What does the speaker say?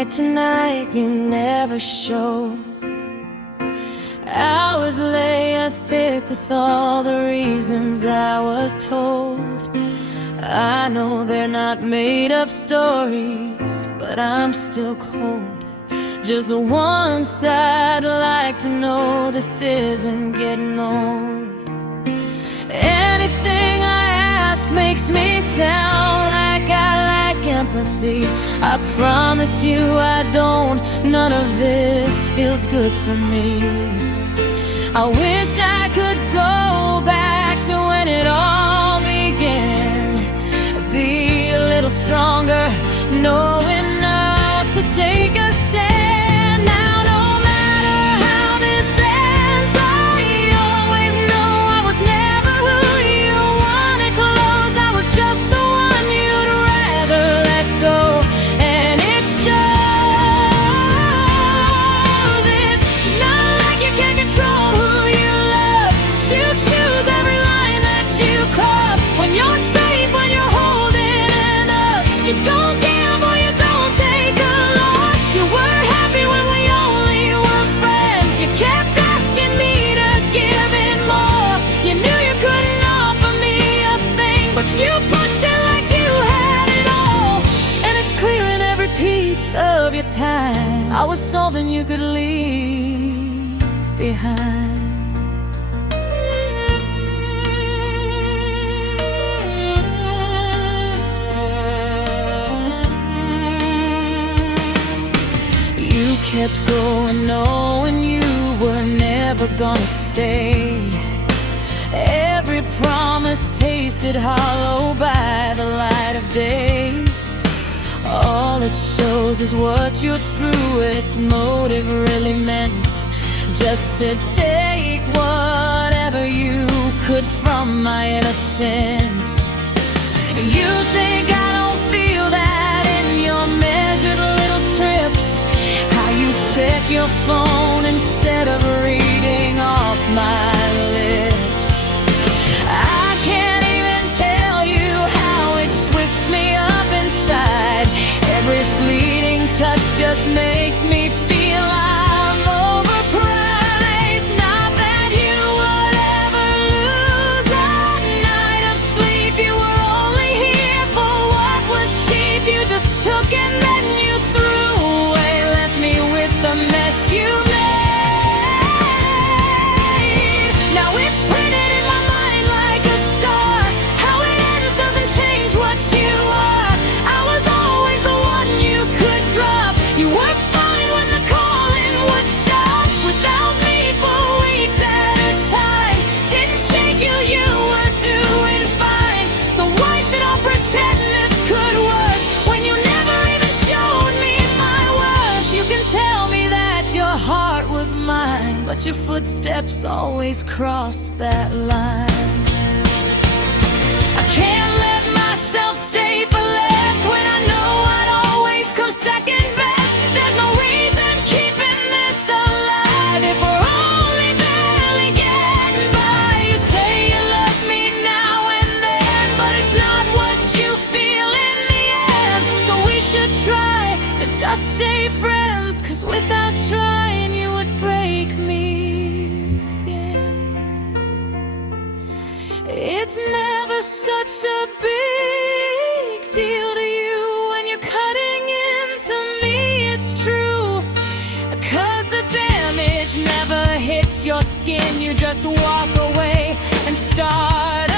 night to night you never show. Hours lay thick with all the reasons I was told. I know they're not made up stories, but I'm still cold. Just once I'd like to know this isn't getting old. Anything I ask makes me sound like I lack empathy. I promise you I don't. None of this feels good for me. I wish I could go back to when it all began. Be a little stronger, know enough to take a stand. Now no matter how this ends, I always know I was never who you wanted close. I was just the one you'd rather let go. And it shows. It's not like you can control who you love. You choose every line that you cross. When you're safe, when you're holding up, you don't gamble, you don't take a loss. You were happy when we only were friends. You kept asking me to give in more. You knew you couldn't offer me a thing, but you pushed it like you had it all. And it's clear in every piece of your time I was something you could leave behind. You kept going, knowing you were never gonna stay. Every promise tasted hollow by the light of day. All it shows is what your truest motive really meant. Just to take whatever you could from my innocence. You think I don't feel that in your measured little trips. You check your phone instead of reading off my lips. I can't even tell you how it twists me up inside. Every fleeting touch just makes me feel I'm overpriced. Not that you would ever lose a night of sleep. You were only here for what was cheap. You just took and then you threw away, left me with the mess you made. Now it's printed in my mind like a star. How it ends doesn't change what you are. I was always the one you could drop. You were fine when the calling would stop. Without me for weeks at a time. Didn't shake you, you were doing fine. So why should I pretend this could work when you never even showed me my worth? You can tell me that your heart was mine, but your footsteps always cross that line. I can't let myself stay for less when I know I'd always come second best. There's no reason keeping this alive if we're only barely getting by. You say you love me now and then, but it's not what you feel in the end. So we should try to just stay friends, 'cause without trying you would break me again. It's never such a big deal to you when you're cutting into me, it's true. 'Cause the damage never hits your skin. You just walk away and start